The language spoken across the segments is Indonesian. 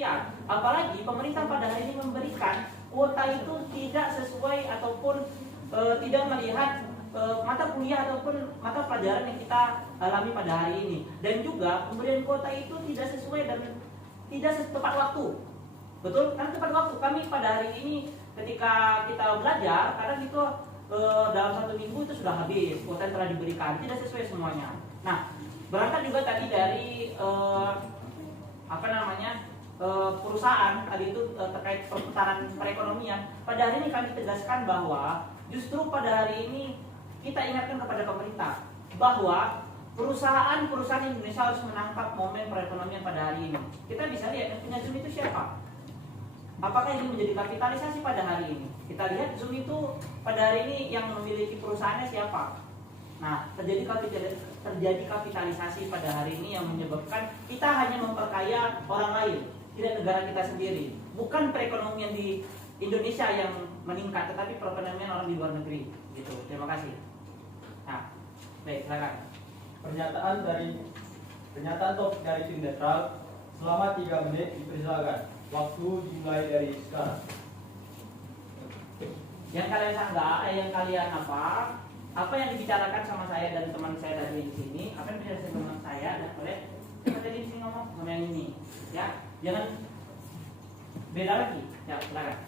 Ya, apalagi pemerintah pada hari ini memberikan kuota itu tidak sesuai ataupun tidak melihat mata kuliah ataupun mata pelajaran yang kita alami pada hari ini. Dan juga pemberian kuota itu tidak sesuai dan tidak tepat waktu. Betul? Karena tepat waktu kami pada hari ini ketika kita belajar, kadang itu dalam 1 minggu itu sudah habis kuota yang telah diberikan, tidak sesuai semuanya. Nah, berangkat juga tadi dari perusahaan tadi itu terkait perputaran perekonomian. Pada hari ini kami tegaskan bahwa justru pada hari ini kita ingatkan kepada pemerintah bahwa perusahaan-perusahaan Indonesia harus menangkap momen perekonomian pada hari ini. Kita bisa lihat yang punya Zoom itu siapa? Apakah ini menjadi kapitalisasi pada hari ini? Kita lihat Zoom itu pada hari ini yang memiliki perusahaannya siapa? Nah, terjadi kapitalisasi pada hari ini yang menyebabkan kita hanya memperkaya orang lain, tidak negara kita sendiri. Bukan perekonomian di Indonesia yang meningkat, tetapi perekonomian orang di luar negeri. Gitu. Terima kasih. Nah, baik, silakan. Pernyataan topik dari tim netral selama 3 menit dipersilakan. Waktu dimulai dari sekarang. Yang kalian sanggah, yang kalian apa yang dibicarakan sama saya dan teman saya dari di sini, apa yang dibicarakan sama saya dan oleh kita tadi di sini ngomong yang ini, ya, jangan beda lagi, ya, silakan.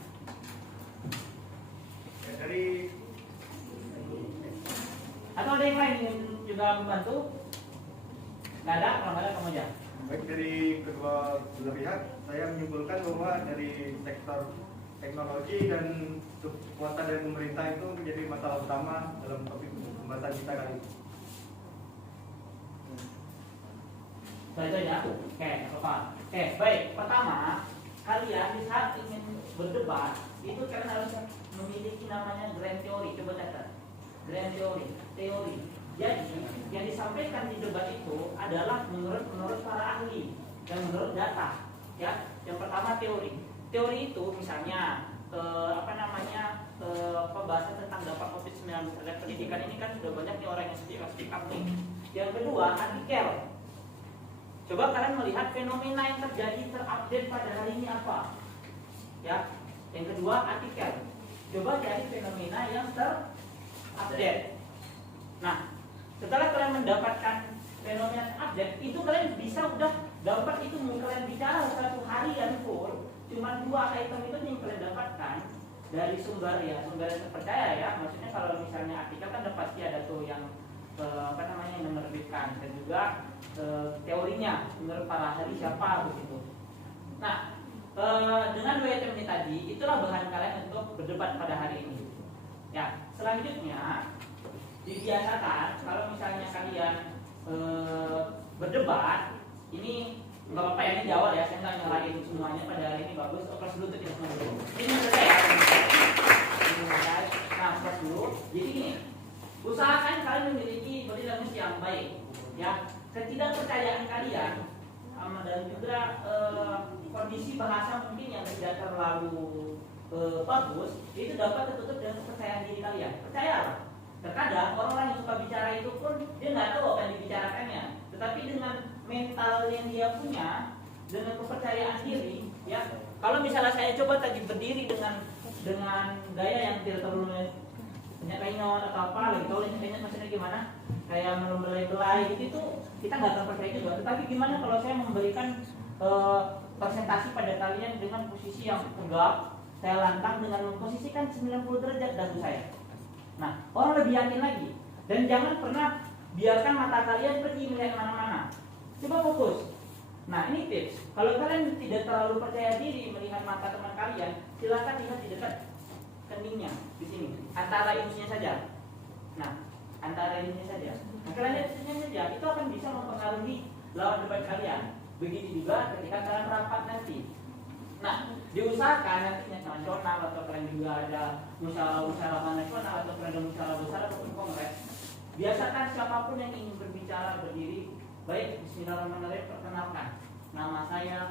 Ya, dari atau ada yang lain yang juga membantu? Nggak ada, kalau nggak ada kamu aja. baik dari kedua belah pihak, saya menyimpulkan bahwa dari sektor teknologi dan kuota dari pemerintah itu menjadi masalah utama dalam topik pembahasan kita kali ini. Baik aja. Oke, apa? Oke, baik. Pertama, kalian di saat ingin berdebat itu kalian harus memiliki namanya grand theory. Coba catat. Grand theory, teori. Jadi, yang disampaikan di debat itu adalah menurut para ahli dan menurut data. Ya, yang pertama teori. Teori itu misalnya pembahasan tentang dampak COVID-19 terhadap pendidikan ini kan sudah banyak nih orang yang speak up nih. Yang kedua, artikel. Coba kalian melihat fenomena yang terjadi terupdate pada hari ini apa? Ya, yang kedua artikel. Coba cari fenomena yang terupdate. Nah, setelah kalian mendapatkan fenomena update, itu kalian bisa udah dapat itu mau kalian bicara 1 harian full, cuma 2 item itu yang kalian dapatkan dari sumber yang terpercaya ya. Maksudnya kalau misalnya artikel kan udah pasti ada tuh yang yang menerbitkan dan juga teorinya menurut para ahli siapa begitu. Nah, dengan 2 item ini tadi, itulah bahan kalian untuk berdebat pada hari ini. Ya, selanjutnya dibiasakan kalau misalnya kalian berdebat, ini nggak apa-apa ya, ini di awal ya, saya nggak nyalahin semuanya pada hari ini. Bagus, operasi dulu kita semua dulu. Ini selesai ya. Ini selesai. Nah, operasi dulu. Jadi ini, usahakan kalian memiliki body language yang baik, ya. Ketidakpercayaan kalian dan juga kondisi bahasa mungkin yang tidak terlalu bagus, itu dapat tertutup dengan kepercayaan diri kalian. Percayalah. Terkadang orang-orang yang suka bicara itu pun dia nggak tahu apa yang dibicarakannya, tetapi dengan mental yang dia punya, dengan kepercayaan diri, ya. Kalau misalnya saya coba tadi berdiri dengan gaya yang tidak terlalu banyak kainon atau apa, lagi kalau kayaknya maksudnya gimana, kayak membelai-belai gitu, kita nggak akan percaya juga. Tetapi gimana kalau saya memberikan presentasi pada kalian dengan posisi yang tegak, saya lantang dengan memposisikan 90 derajat dagu saya. Nah, orang lebih yakin lagi. Dan jangan pernah biarkan mata kalian pergi melihat mana-mana. Coba fokus. Nah, ini tips. Kalau kalian tidak terlalu percaya diri melihat mata teman kalian, silakan lihat di dekat keningnya di sini, antara hidungnya saja. Nah, antara hidungnya saja. Nah, kalian lihat hidungnya saja, itu akan bisa mempengaruhi lawan debat kalian. Begitu juga ketika kalian rapat nanti. Nah, diusahakan nantinya nasional atau kalian juga ada musyawarah nasional atau kalian ada musyawarah besar ataupun kongres. Biasakan siapapun yang ingin berbicara berdiri, baik bismillahirrahmanirrahim, perkenalkan nama saya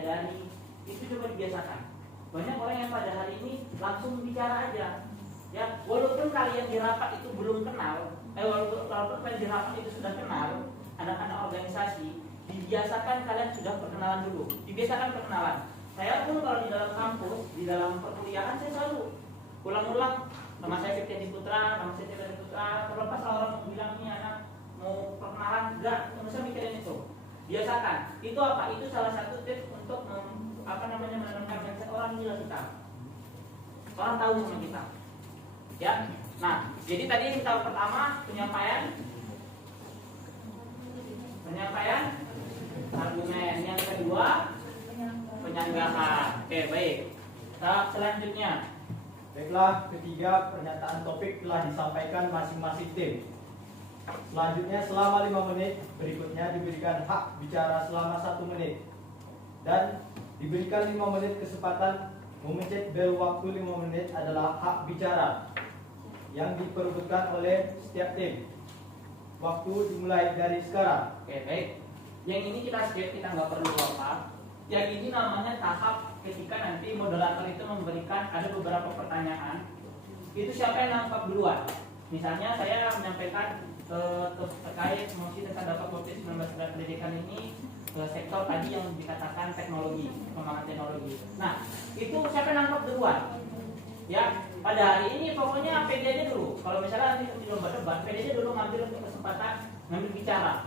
dari, itu coba dibiasakan. Banyak orang yang pada hari ini langsung bicara aja, ya. Walaupun kalian di rapat itu belum kenal, walaupun kalian di rapat itu sudah kenal anak-anak organisasi, dibiasakan kalian sudah perkenalan dulu. Dibiasakan perkenalan. Saya pun kalau di dalam kampus, di dalam perkuliahan saya selalu ulang-ulang, nama saya Septiadi Putra, nama saya Septiadi Putra. Terlepas orang bilang ini anak mau perkenalan, enggak, nggak usah mikirin itu. Biasakan. Itu apa? Itu salah satu tips untuk menanamkan mindset orang gila kita. Orang tahu sama kita. Ya. Nah, jadi tadi tahap pertama penyampaian argumen. Yang kedua penyanggahan. Oke, baik. Tahap selanjutnya. Baiklah, ketiga pernyataan topik telah disampaikan masing-masing tim. Selanjutnya selama 5 menit, berikutnya diberikan hak bicara selama 1 menit. Dan diberikan 5 menit kesempatan memencet bel waktu 5 menit adalah hak bicara yang diperebutkan oleh setiap tim. Waktu dimulai dari sekarang. Oke, baik. Yang ini kita skip, kita nggak perlu apa. Yang ini namanya tahap ketika nanti moderator itu memberikan ada beberapa pertanyaan. Itu siapa yang nangkap duluan? Misalnya saya menyampaikan terkait mosi tentang dampak COVID-19 terhadap pendidikan ini ke sektor tadi yang dikatakan teknologi, pengembangan teknologi. Nah, itu siapa yang nangkap duluan? Ya, pada hari ini pokoknya PD aja dulu. Kalau misalnya nanti di lomba debat, PD aja dulu ngambil kesempatan ngambil bicara.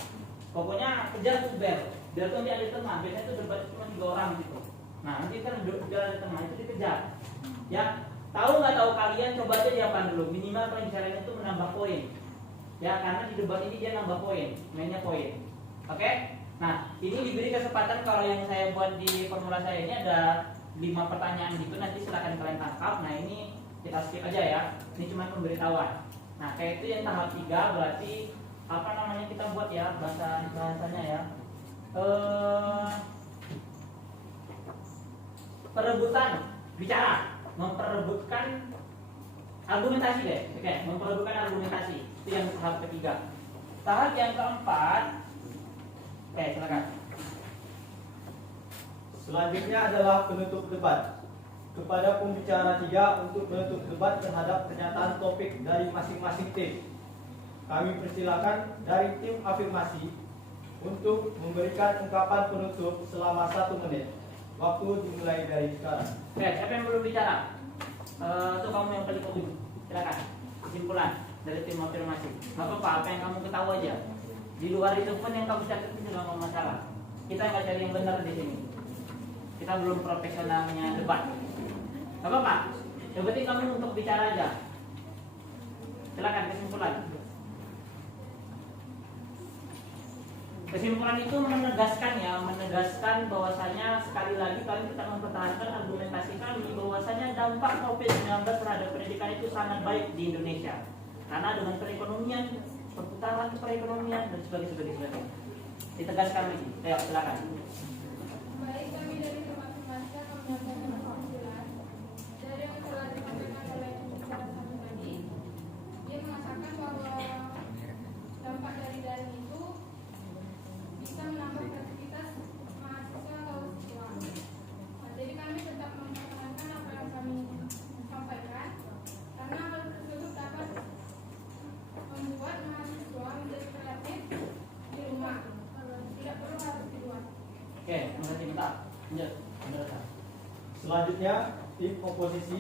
Pokoknya kejar tuh bel, biar tuh nanti ada teman. Biasanya tuh debat cuma 3 orang gitu. Nah, nanti kan jalan ada teman itu dikejar. Ya, tahu nggak tahu kalian coba aja diapain dulu. Minimal kalau bicaranya itu menambah poin. Ya, karena di debat ini dia nambah poin, mainnya poin. Oke? Nah, ini diberi kesempatan kalau yang saya buat di formula saya ini ada 5 pertanyaan gitu, nanti silakan kalian tangkap. Nah, ini kita skip aja ya. Ini cuma pemberitahuan. Nah, kayak itu yang tahap 3 berarti kita buat ya bahasanya ya. Perebutan bicara, memperebutkan argumentasi deh. Oke, memperebutkan argumentasi. Itu yang tahap ketiga. Tahap yang keempat, silakan. Selanjutnya adalah penutup debat. Kepada pembicara 3 untuk menutup debat terhadap pernyataan topik dari masing-masing tim. Kami persilakan dari tim afirmasi untuk memberikan ungkapan penutup selama 1 menit. Waktu dimulai dari sekarang. Oke, siapa yang belum bicara? Itu kamu yang paling ujung. Silakan. Kesimpulan dari tim afirmasi. Nggak apa-apa, apa yang kamu ketahui aja. Di luar itu pun yang kamu catat itu juga nggak masalah. Kita nggak cari yang benar di sini. Kita belum profesionalnya debat. Nggak apa-apa. Yang penting kamu untuk bicara aja. Silakan kesimpulan. Kesimpulan itu menegaskan bahwasanya sekali lagi kami tetap mempertahankan argumentasi kami bahwasanya dampak COVID-19 terhadap pendidikan itu sangat baik di Indonesia. Karena dengan perekonomian, perputaran perekonomian dan sebagainya. Ditegaskan lagi. Ayo silakan. Baik, kami dari tempat membaca menyampaikan perwakilan dari yang telah disampaikan oleh pembicara satu tadi. Dia mengatakan bahwa dampak dari daring itu bisa menambah kreativitas mahasiswa atau siswa. Nah, jadi kami tetap mempertahankan apa yang kami sampaikan karena hal tersebut dapat membuat mahasiswa menjadi kreatif di rumah. Tidak perlu harus di luar. Oke, mengerti kita. Lanjut. Selanjutnya, tim oposisi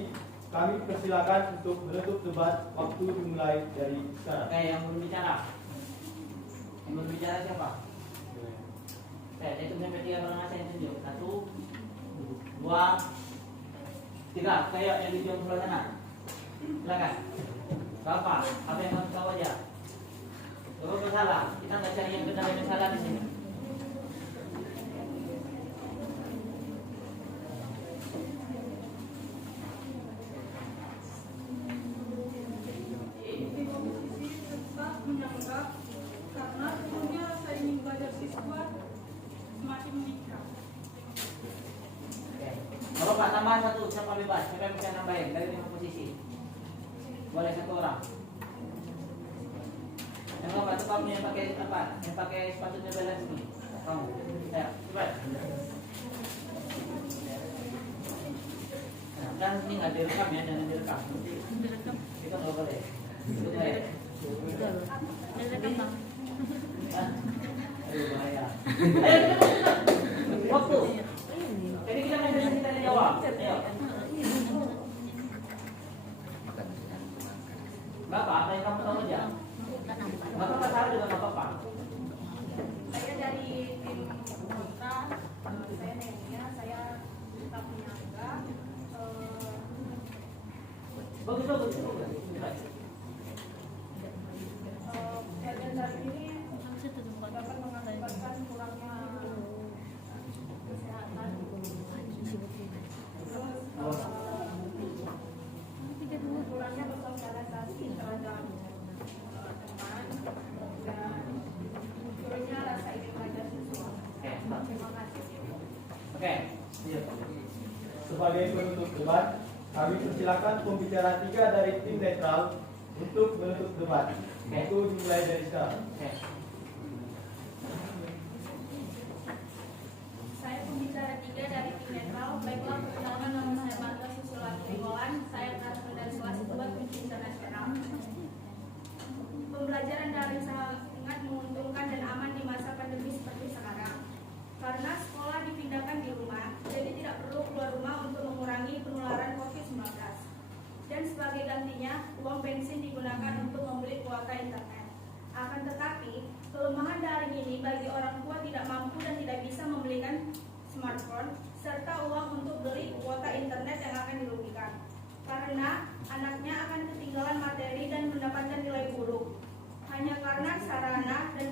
kami persilakan untuk menutup debat. Waktu dimulai dari sekarang. Oke, yang belum bicara. Yang belum bicara siapa? Saya hitung sampai 3 barengan saya tunjuk. 1, 2, 3. Kayak yang di ujung sebelah sana. Silakan. Bapak, apa yang kamu tahu aja? Bapak bersalah. Kita nggak cari yang benar dan salah di sini. Tim oposisi tetap menyanggap karena sebelumnya rasa ingin belajar siswa semakin meningkat. Oke. Bapak tambahan 1, siapa bebas? Siapa yang bisa nambahin dari tim oposisi? Boleh 1 orang. Yang Bapak itu kamu yang pakai apa? Yang pakai sepatunya balance ini. Kamu. Ya, cepat. Nah, kan ini nggak direkam ya, jangan direkam. Itu nggak boleh. Itu ya. bahaya. Ayo kita waktu. Jadi kita main dari tanya jawab. Ayo. Nggak apa, apa yang kamu tahu aja. Nggak apa-apa, salah juga nggak apa-apa. Saya dari tim kota, saya Nenia, saya staf penyangga. Bagus, bagus, bagus. Kejadian dari ini dapat mengakibatkan kurangnya kesehatan. Terus kurangnya bersosialisasi terhadap teman dan turunnya rasa ingin belajar siswa. Terima kasih. Oke. Sebagai penutup debat, kami persilakan pembicara 3 dari tim netral untuk menutup debat. Itu dimulai dari sekarang. Oke. Saya pembicara 3 dari tim netral. Baiklah, perkenalkan nama saya Marta Susulati Rigolan. Saya transfer dari kelas 2 Kunci Internasional. Pembelajaran daring sangat menguntungkan dan aman di masa pandemi seperti sekarang. Karena sekolah dipindahkan di rumah, jadi tidak perlu keluar rumah untuk mengurangi penularan COVID-19. Dan sebagai gantinya, uang bensin digunakan untuk membeli kuota internet. Akan tetapi, kelemahan daring ini bagi orang tua tidak mampu dan tidak bisa membelikan smartphone, serta uang untuk beli kuota internet yang akan dirugikan. Karena anaknya akan ketinggalan materi dan mendapatkan nilai buruk. Hanya karena sarana dan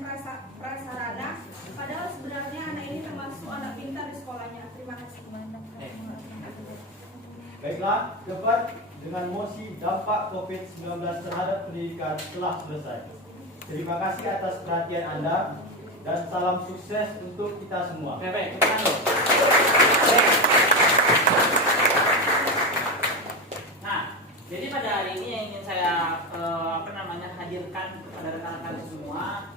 prasarana, padahal sebenarnya anak ini termasuk anak pintar di sekolahnya. Terima kasih. Baiklah, debat dengan mosi dampak COVID-19 terhadap pendidikan telah selesai. Terima kasih atas perhatian Anda dan salam sukses untuk kita semua. Oke, baik, kita dulu. Nah, jadi pada hari ini yang ingin saya hadirkan kepada rekan-rekan semua,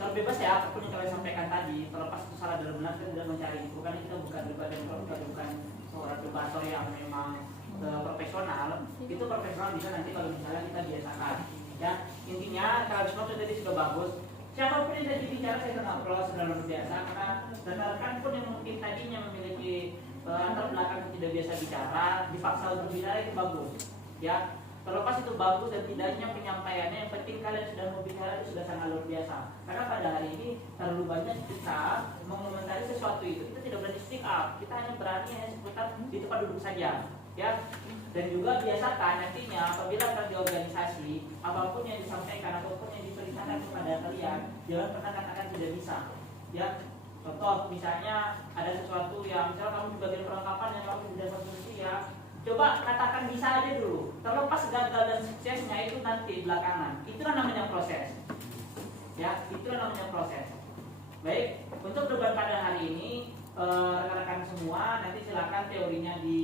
terbebas ya apapun yang kalian sampaikan tadi, terlepas itu salah dan benar, kita tidak mencari itu karena kita bukan debat dan bukan seorang debator yang memang profesional. Itu profesional bisa nanti kalau misalnya kita biasakan. Ya, intinya kalau semua tadi sudah bagus. Siapapun yang tadi bicara saya kenal sudah luar biasa karena rekan-rekan pun yang mungkin tadinya memiliki latar belakang yang tidak biasa bicara, dipaksa untuk bicara itu bagus. Ya, terlepas itu bagus dan tidaknya penyampaiannya, yang penting kalian sudah mau bicara itu sudah sangat luar biasa. Karena pada hari ini terlalu banyak kita mengomentari sesuatu itu, kita tidak berani speak up, kita hanya berani seputar di tempat duduk saja. Ya, dan juga biasakan nantinya apabila akan di organisasi, apapun yang disampaikan, apapun yang diperintahkan kepada kalian, jangan pernah katakan tidak bisa. Ya, contoh misalnya ada sesuatu yang misalnya kamu di bagian perlengkapan yang kamu tidak solusi ya, coba katakan bisa aja dulu. Terlepas gagal dan suksesnya itu nanti belakangan. Itulah namanya proses. Ya, itulah namanya proses. Baik, untuk debat pada hari ini rekan-rekan semua nanti silakan teorinya di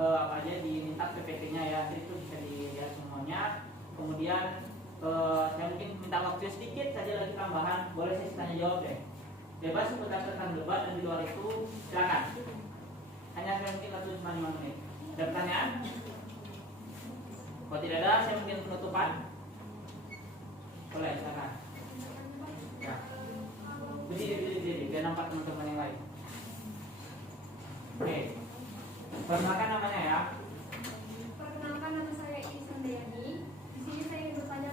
apa aja diminta PPT-nya ya, itu bisa dilihat semuanya. Kemudian saya mungkin minta waktu sedikit saja lagi tambahan, boleh saya tanya jawab deh. Bebas seputar tentang debat dan di luar itu silakan. Hanya saya mungkin waktu cuma 5 menit. Ada pertanyaan? Kalau tidak ada, saya mungkin penutupan. Boleh, silakan. Ya. Berdiri, biar nampak teman-teman yang lain. Oke. Perkenalkan namanya ya. Perkenalkan, nama saya Isan Dayani. Di sini saya ingin bertanya,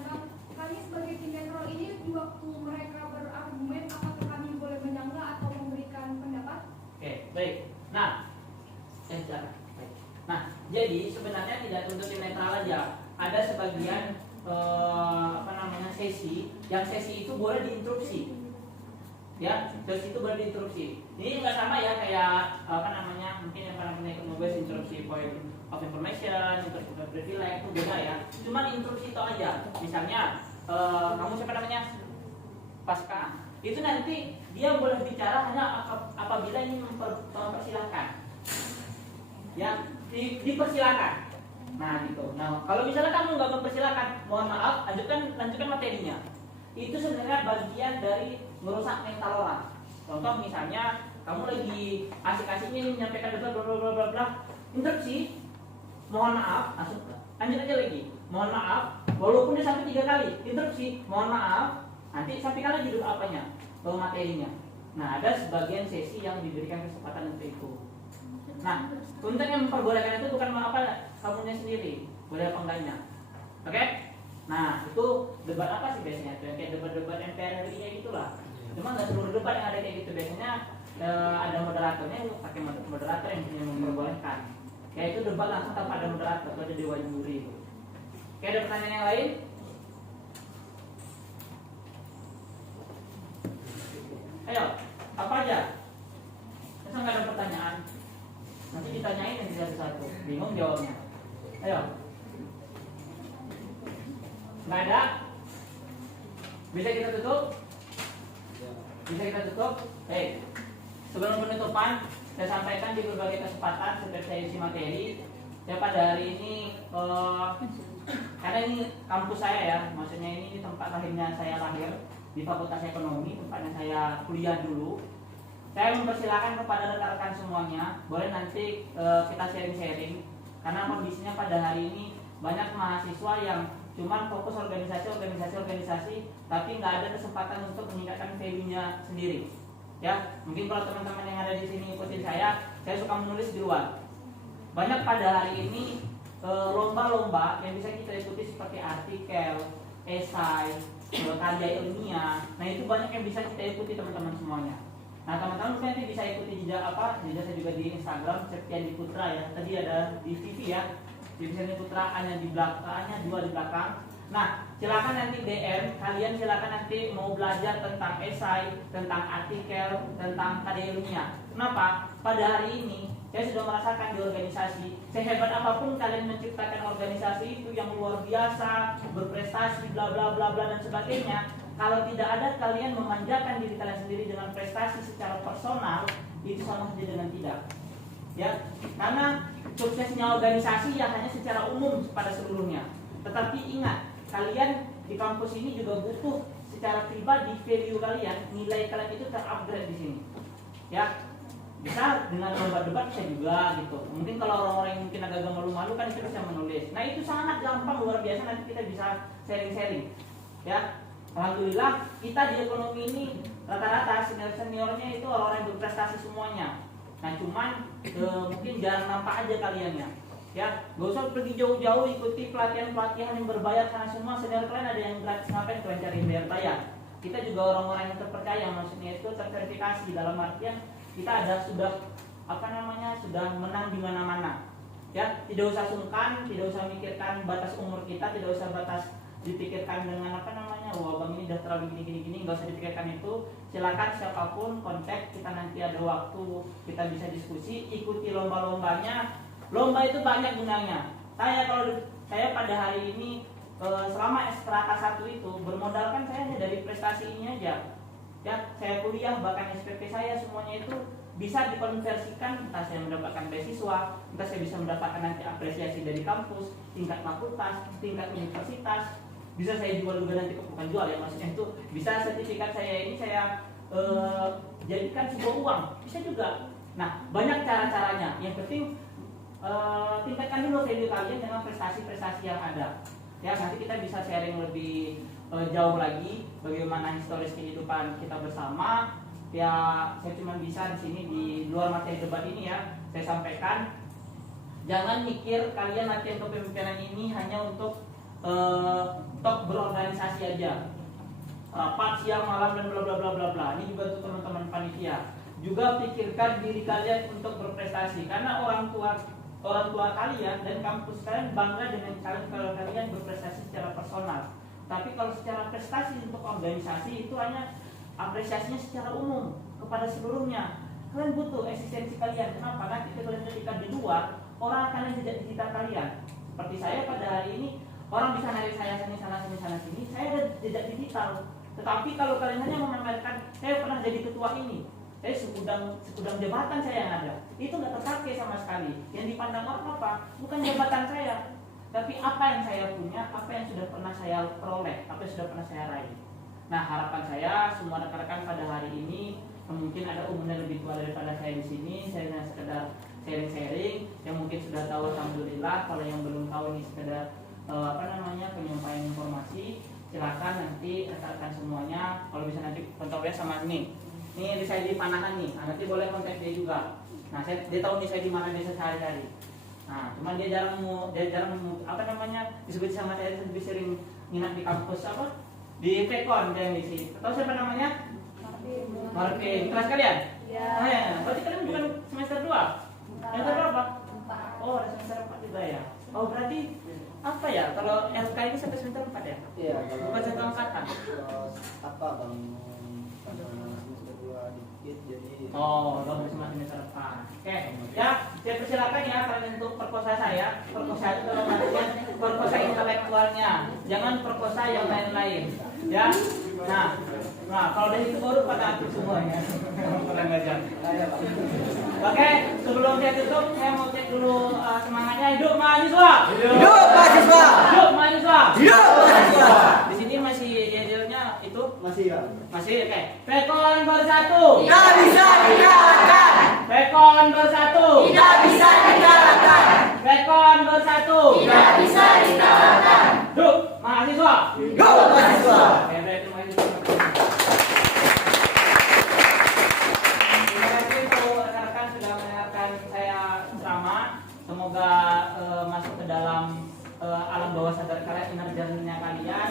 kami sebagai tim netral ini di waktu mereka berargumen, apakah kami boleh menyanggah atau memberikan pendapat? Oke, baik. Nah, silakan. Baik. Nah, jadi sebenarnya tidak untuk tim netral aja. Ada sebagian sesi, yang sesi itu boleh diinterupsi. Ya, sesi itu boleh diinterupsi. Ini nggak sama ya kayak mungkin yang pernah ikut membahas interupsi point of information, interupsi privilege itu beda ya. Cuma interupsi itu aja. Misalnya kamu siapa namanya? Pasca. Itu nanti dia boleh bicara hanya apabila ini mempersilahkan. Ya, dipersilakan. Nah, gitu. Nah, kalau misalnya kamu nggak mempersilahkan, mohon maaf, lanjutkan materinya. Itu sebenarnya bagian dari merusak mental orang. Contoh misalnya kamu lagi asik-asiknya nih menyampaikan debat bla bla bla, interupsi, mohon maaf, lanjut aja lagi, mohon maaf, walaupun dia sampai 3 kali, interupsi, mohon maaf, Nanti sampaikan lagi dulu apanya, materinya. Nah, ada sebagian sesi yang diberikan kesempatan untuk itu. Nah, untuk yang memperbolehkan itu bukan apa kamunya sendiri, boleh apa enggaknya. Oke? Nah, itu debat apa sih biasanya? Itu kayak debat-debat MPR hari ini gitulah. Cuma nggak seluruh debat yang ada kayak gitu. Biasanya ada moderatornya, pakai moderator yang memperbolehkan. Kayak itu debat langsung tanpa ada moderator, ada dewan juri itu. Oke, ada pertanyaan yang lain? Ayo, apa aja? Masa nggak ada pertanyaan? Nanti ditanyain yang satu-satu, bingung jawabnya. Ayo. Nggak ada? Bisa kita tutup? Bisa kita tutup? Baik. Sebelum penutupan, saya sampaikan di berbagai kesempatan setiap saya isi materi. Ya pada hari ini, karena ini kampus saya ya, maksudnya ini tempat lahirnya saya lahir di Fakultas Ekonomi, tempatnya saya kuliah dulu. Saya mempersilahkan kepada rekan-rekan semuanya, boleh nanti kita sharing-sharing, karena kondisinya pada hari ini banyak mahasiswa yang cuma fokus organisasi, tapi nggak ada kesempatan untuk meningkatkan value-nya sendiri. Ya, mungkin kalau teman-teman yang ada di sini ikutin saya suka menulis di luar. Banyak pada hari ini lomba-lomba yang bisa kita ikuti seperti artikel, esai, karya ilmiah. Nah itu banyak yang bisa kita ikuti teman-teman semuanya. Nah teman-teman nanti bisa ikuti jejak saya juga di Instagram Septian Putra ya. Tadi ada di TV ya. Di Septian Putra hanya di belakangnya 2 di belakang. Nah silakan nanti DM, kalian silakan nanti mau belajar tentang esai, tentang artikel, tentang karya ilmiah. Kenapa? Pada hari ini saya sudah merasakan di organisasi, sehebat apapun kalian menciptakan organisasi itu yang luar biasa, berprestasi, bla bla bla bla dan sebagainya. Kalau tidak ada kalian memanjakan diri kalian sendiri dengan prestasi secara personal, itu sama saja dengan tidak. Ya, karena suksesnya organisasi ya hanya secara umum pada seluruhnya. Tetapi ingat, kalian di kampus ini juga butuh secara pribadi value kalian, nilai kalian itu terupgrade di sini. Ya, bisa dengan lomba debat bisa juga gitu. Mungkin kalau orang-orang yang mungkin agak malu-malu kan kita bisa menulis. Nah itu sangat gampang, luar biasa, nanti kita bisa sharing-sharing. Ya, alhamdulillah kita di ekonomi ini rata-rata senior-seniornya itu orang-orang yang berprestasi semuanya. Nah cuman mungkin jarang nampak aja kaliannya. Ya, gak usah pergi jauh-jauh ikuti pelatihan-pelatihan yang berbayar karena semua senior kalian ada yang gratis, ngapain kalian cari bayar-bayar. Kita juga orang-orang yang terpercaya, maksudnya itu terverifikasi dalam artian kita ada sudah sudah menang di mana-mana. Ya, tidak usah sungkan, tidak usah mikirkan batas umur kita, tidak usah dipikirkan dengan wah bang ini udah terlalu gini, nggak usah dipikirkan itu. Silakan siapapun kontak kita, nanti ada waktu kita bisa diskusi, ikuti lomba-lombanya. Lomba itu banyak gunanya. Saya pada hari ini selama Strata 1 itu bermodalkan saya hanya dari prestasi ini aja. Ya, saya kuliah bahkan SPP saya semuanya itu bisa dikonversikan, entah saya mendapatkan beasiswa, entah saya bisa mendapatkan nanti apresiasi dari kampus, tingkat fakultas, tingkat universitas, bisa saya jual juga nanti, bukan jual ya, maksudnya itu bisa sertifikat saya ini saya jadikan sebuah uang, bisa juga. Nah banyak cara-caranya, yang penting tingkatkan dulu value kalian dengan prestasi-prestasi yang ada. Ya, nanti kita bisa sharing lebih jauh lagi bagaimana historis kehidupan kita bersama. Ya, saya cuma bisa di sini di luar materi debat ini ya, saya sampaikan jangan mikir kalian latihan kepemimpinan ini hanya untuk top berorganisasi aja, rapat siang malam dan bla bla bla bla bla. Ini juga untuk teman-teman panitia. Juga pikirkan diri kalian untuk berprestasi, karena orang tua kalian dan kampus kalian bangga dengan kalian kalau kalian berprestasi secara personal. Tapi kalau secara prestasi untuk organisasi itu hanya apresiasinya secara umum kepada seluruhnya. Kalian butuh eksistensi kalian. Kenapa? Nanti kalian ketika di luar, orang akan jejak digital kalian. Seperti saya pada hari ini, orang bisa narik saya sana sini, saya ada jejak digital. Tetapi kalau kalian hanya memamerkan, saya pernah jadi ketua ini, saya sekudang jabatan saya yang ada, itu nggak terpakai sama sekali. Yang dipandang orang apa? Bukan jabatan saya, tapi apa yang saya punya, apa yang sudah pernah saya peroleh, apa yang sudah pernah saya raih. Nah harapan saya semua rekan-rekan pada hari ini, mungkin ada umurnya lebih tua daripada saya di sini, saya hanya sekedar sharing-sharing. Yang mungkin sudah tahu alhamdulillah, kalau yang belum tahu ini sekedar penyampaian informasi. silakan nanti rekan semuanya kalau bisa nanti kontak dia sama ini saya di Panahan nih. Nah, nanti boleh kontak dia juga. Nah, dia tahu nih saya di mana desa sehari-hari. Nah, cuman dia jarang apa namanya disebut sama saya lebih sering nginap di kampus apa di Pekon dia ngisi. Tahu siapa namanya? Martin. Kelas kalian? Ya. Nah, ya. Berarti kalian bukan semester 2? Semester berapa? Oh, ada semester 4 juga ya. Oh, berarti apa ya? Kalau LK ini sampai semester 4 ya? Iya, Bukan satu angkatan. apa bang semester 2 dikit jadi Oh, bagus semester 4. Oke, ya, saya persilakan ya kalian untuk perkosa saya. Perkosa itu dalam artian perkosa intelektualnya, jangan perkosa yang lain-lain. Ya, nah kalau dari itu baru pada aktif semuanya. Kurang ajar. Oke, sebelum saya tutup, saya mau cek dulu semangatnya. Hidup mahasiswa. hidup mahasiswa, Hidup mahasiswa. hidup mahasiswa. Di sini masih jadilnya itu Masih ya. masih oke. Pekon bersatu. Tidak bisa dikalahkan, Pekon bersatu. tidak bisa dikalahkan, Pekon bersatu. tidak bisa dikalahkan. Hidup mahasiswa. Hidup mahasiswa. Oke, baik, terima kasih. Terima kasih untuk rekan-rekan sudah mendengarkan saya ceramah. Semoga masuk ke dalam alam bawah sadar kalian, inner journey-nya kalian.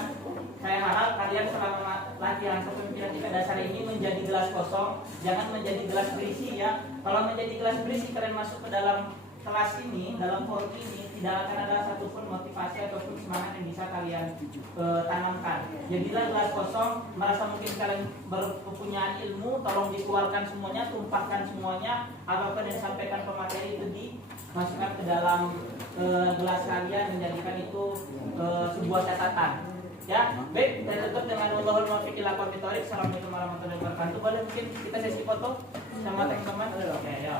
Saya harap kalian selama latihan kepemimpinan tingkat dasar ini menjadi gelas kosong, jangan menjadi gelas berisi ya. Kalau menjadi gelas berisi kalian masuk ke dalam kelas ini, dalam forum ini tidak akan ada satupun motivasi ataupun semangat yang bisa kalian tanamkan. Jadilah gelas kosong, merasa mungkin kalian berpunya ilmu, tolong dikeluarkan semuanya, tumpahkan semuanya, apapun yang disampaikan pemateri itu dimasukkan ke dalam gelas kalian, menjadikan itu sebuah catatan. Ya, baik, saya tutup dengan wallahul muwaffiq ila aqwamit thoriq. Assalamualaikum warahmatullahi wabarakatuh. Boleh mungkin kita sesi foto sama teman-teman? Oke, ya.